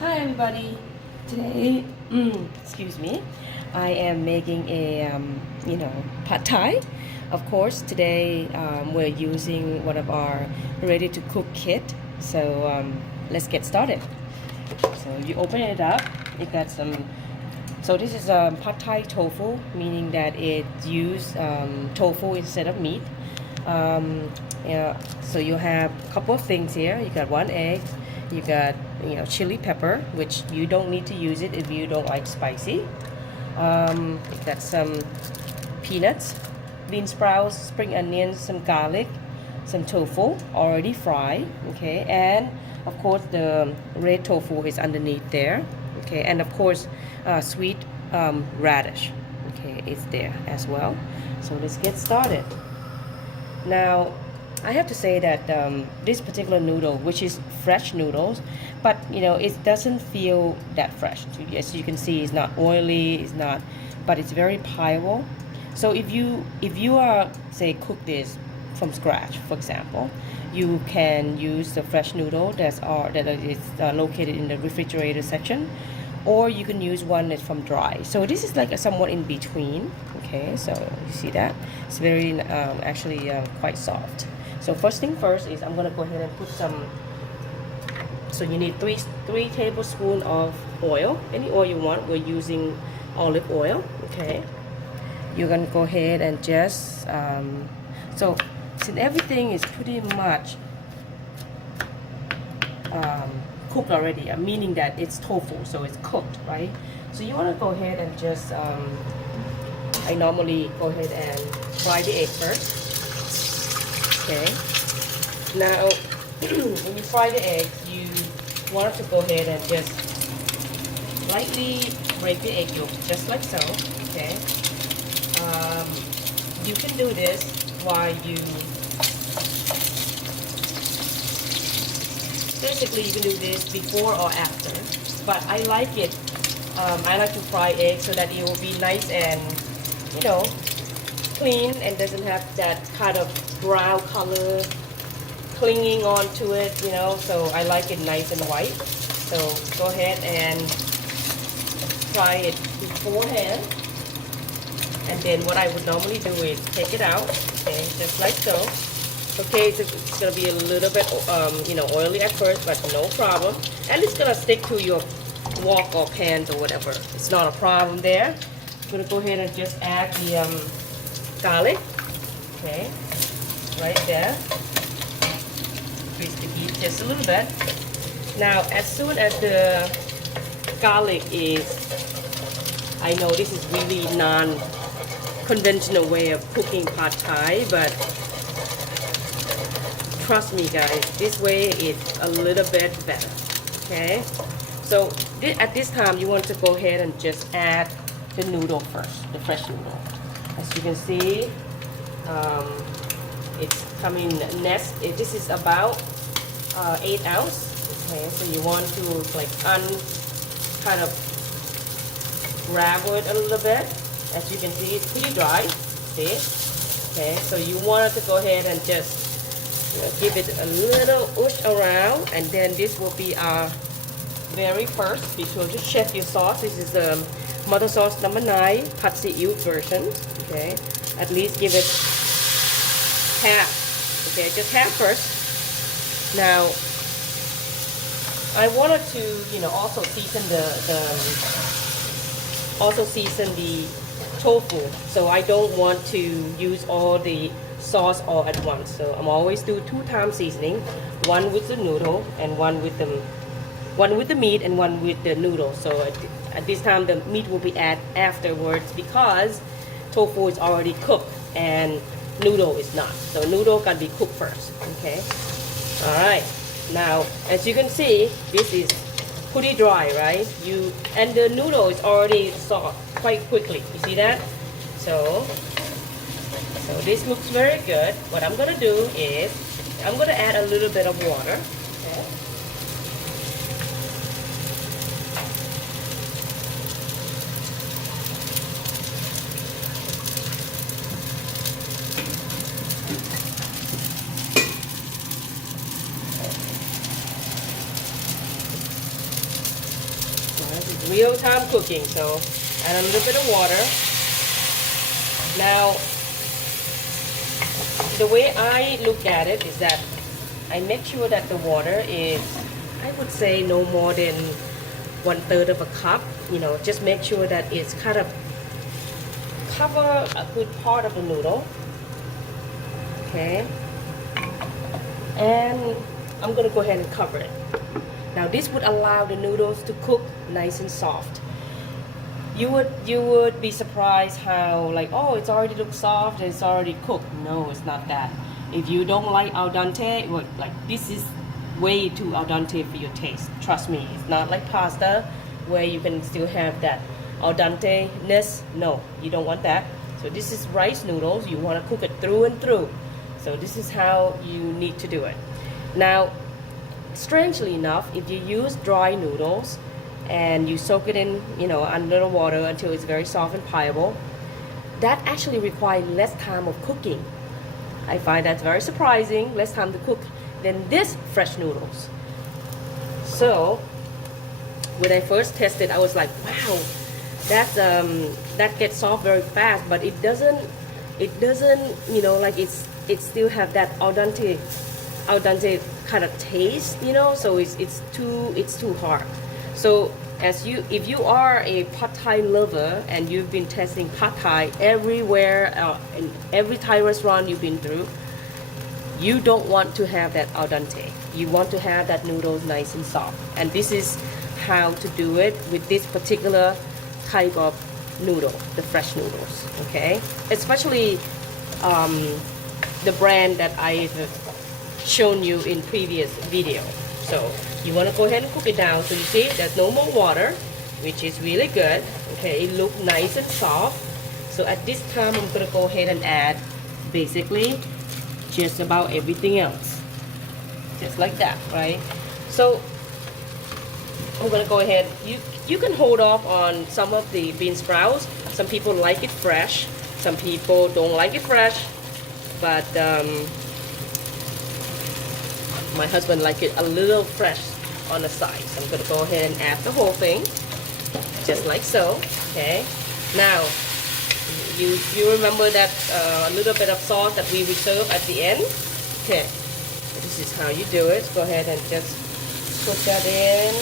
Hi everybody. Today, excuse me, I am making a pad thai. Of course, today we're using one of our ready-to-cook kit. So let's get started. So you open it up. It got some. So this is pad thai tofu, meaning that it use tofu instead of meat. Yeah, so you have a couple of things here. You got one egg. You got chili pepper, which you don't need to use it if you don't like spicy. You got some peanuts, bean sprouts, spring onions, some garlic, some tofu already fried. Okay, and of course the red tofu is underneath there. Okay, and of course sweet radish. Okay, it's there as well. So let's get started. Now, I have to say that this particular noodle, which is fresh noodles, but it doesn't feel that fresh. As you can see, it's not oily, it's not, but it's very pliable. So if you are say cook this from scratch, for example, you can use the fresh noodle that is located in the refrigerator section, or you can use one that's from dry. So this is like a somewhat in between. Okay, so you see that it's very actually quite soft. So first thing first is I'm gonna go ahead and put some. So you need three tablespoons of oil, any oil you want. We're using olive oil. Okay, you're gonna go ahead and just so since everything is pretty much cooked already, meaning that it's tofu, so it's cooked, right? So you want to go ahead and just I normally go ahead and fry the egg first. Okay, now when you fry the egg, you want to go ahead and just lightly break the egg yolk, just like so. Okay, you can do this while you basically you can do this before or after, but I like it. I like to fry eggs so that it will be nice and clean and doesn't have that kind of brown color clinging onto it. So I like it nice and white. So go ahead and fry it beforehand, and then what I would normally do is take it out. Okay, just like so. Okay, it's gonna be a little bit, oily at first, but no problem. And it's gonna stick to your wok or pans or whatever. It's not a problem there. I'm gonna go ahead and just add the garlic. Okay, right there. Increase the heat just a little bit. Now, as soon as the garlic is, I know this is really non-conventional way of cooking pad thai, but trust me guys, this way it's a little bit better. Okay, so at this time you want to go ahead and just add the noodle first, the fresh noodle. As you can see, it's coming next. This is about 8 ounce. Okay, so you want to like kind of gravel it a little bit. As you can see, it's pretty dry. See? Okay, so you want to go ahead and just give it a little push around, and then this will be our very first. Be sure to check your sauce. This is the MotherSauce9 pad see-ew version. Okay, at least give it half. Okay, just half first. Now, I wanted to also season the tofu, so I don't want to use all the sauce all at once. So I'm always do 2 times seasoning, one with the noodle and one with the meat and one with the noodle. So at this time the meat will be added afterwards because tofu is already cooked and noodle is not. So noodle can be cooked first. Okay. All right. Now, as you can see, this is pretty dry, right? And the noodle is already soft quite quickly. You see that? So this looks very good. What I'm gonna do is I'm gonna add a little bit of water. Okay. This is real-time cooking, so add a little bit of water. Now, the way I look at it is that I make sure that the water is, I would say, no more than 1/3 of a cup. You know, just make sure that it's kind of cover a good part of the noodle. Okay. And I'm gonna go ahead and cover it. Now this would allow the noodles to cook nice and soft. You would be surprised how like, oh, it's already looks soft and it's already cooked. No, it's not that. If you don't like al dente, well, like this is way too al dente for your taste. Trust me, it's not like pasta where you can still have that al dente-ness. No, you don't want that. So this is rice noodles. You want to cook it through and through. So this is how you need to do it. Now, strangely enough, if you use dry noodles and you soak it in, you know, under the water until it's very soft and pliable, that actually requires less time of cooking. I find that's very surprising, less time to cook than this fresh noodles. So, when I first tested, I was like, wow, that gets soft very fast, but it doesn't, you know, like it still have that al dente kind of taste, you know, so it's too hard. So if you are a pad thai lover and you've been testing pad thai everywhere, in every Thai restaurant you've been through, you don't want to have that al dente. You want to have that noodles nice and soft. And this is how to do it with this particular type of noodle, the fresh noodles, okay? Especially the brand that I've shown you in previous video. So you want to go ahead and cook it down. So you see there's no more water, which is really good. Okay, it looks nice and soft. So at this time I'm going to go ahead and add basically just about everything else, just like that, right? So I'm going to go ahead, you can hold off on some of the bean sprouts. Some people like it fresh, some people don't like it fresh, but my husband likes it a little fresh on the side. So I'm going to go ahead and add the whole thing, just like so. Okay. Now, you remember that a little bit of sauce that we reserve at the end? Okay. This is how you do it. Go ahead and just put that in.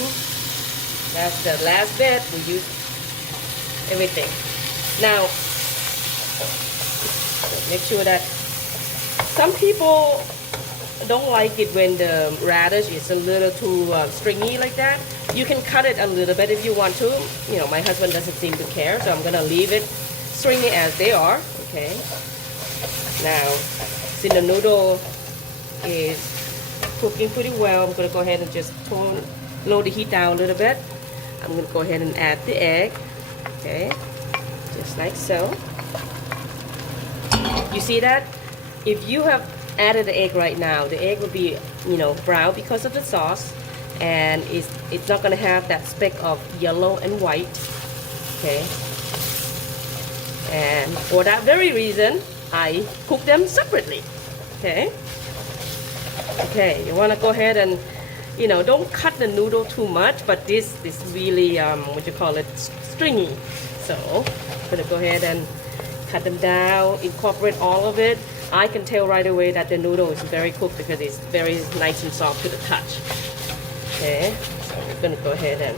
That's the last bit. We use everything. Now, make sure that some people don't like it when the radish is a little too stringy like that. You can cut it a little bit if you want to. You know, my husband doesn't seem to care, so I'm gonna leave it stringy as they are. Okay. Now, since the noodle is cooking pretty well, I'm gonna go ahead and just lower the heat down a little bit. I'm gonna go ahead and add the egg. Okay, just like so. You see that? If you have added the egg right now, the egg will be, you know, brown because of the sauce, and it's not gonna have that speck of yellow and white. Okay, and for that very reason I cook them separately. Okay, you want to go ahead and, you know, don't cut the noodle too much, but this is really what you call it, stringy. So I'm gonna go ahead and cut them down, incorporate all of it. I can tell right away that the noodle is very cooked because it's very nice and soft to the touch. Okay, so I'm gonna go ahead and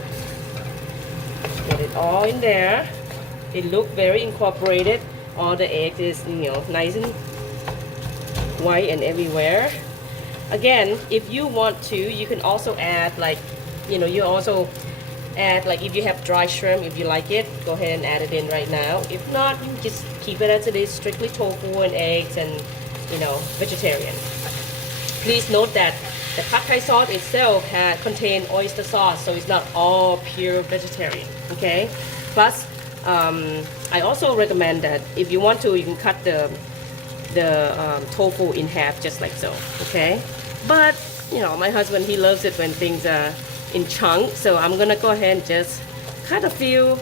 put it all in there. It looks very incorporated. All the eggs is, you know, nice and white and everywhere. Again, if you want to, you can also add, like, you know, you also add, like, if you have dry shrimp, if you like it, go ahead and add it in right now. If not, you just keep it as it is, strictly tofu and eggs and, you know, vegetarian. Please note that the pad thai sauce itself contains oyster sauce, so it's not all pure vegetarian. Okay. Plus, I also recommend that if you want to, you can cut the tofu in half, just like so. Okay. But you know, my husband, he loves it when things are in chunks, so I'm gonna go ahead and just cut a few,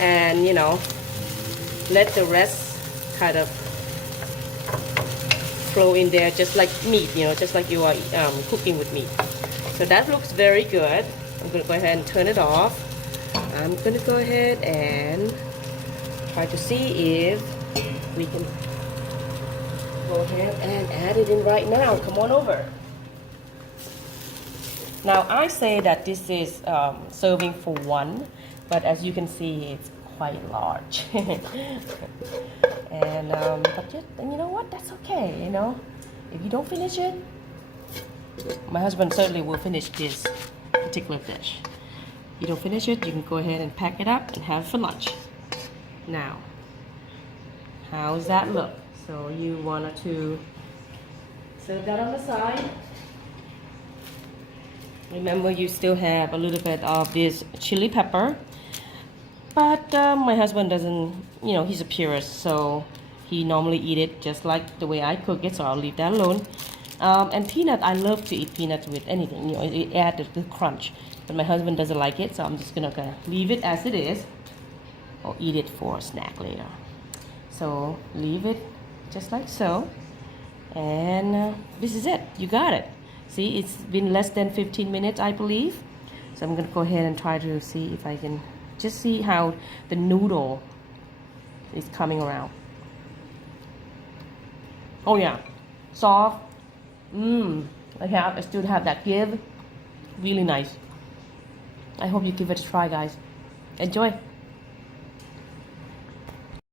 and you know, let the rest kind of flow in there, just like meat, you know, just like you are cooking with meat. So that looks very good. I'm gonna go ahead and turn it off. I'm gonna go ahead and try to see if we can go ahead and add it in right now. Come on over. Now I say that this is serving for one, but as you can see, it's quite large. And and you know what? That's okay. You know, if you don't finish it, my husband certainly will finish this particular dish. You don't finish it, you can go ahead and pack it up and have it for lunch. Now, how's that look? So you wanted to serve that on the side. Remember, you still have a little bit of this chili pepper, but my husband doesn't, you know, he's a purist, so he normally eat it just like the way I cook it, so I'll leave that alone. And peanut, I love to eat peanuts with anything, you know, it adds the crunch, but my husband doesn't like it, so I'm just gonna leave it as it is, or eat it for a snack later. So leave it just like so, and this is it, you got it. See, it's been less than 15 minutes, I believe. So I'm gonna go ahead and try to see if I can just see how the noodle is coming around. Oh yeah, soft. I still have that give. Really nice. I hope you give it a try, guys. Enjoy.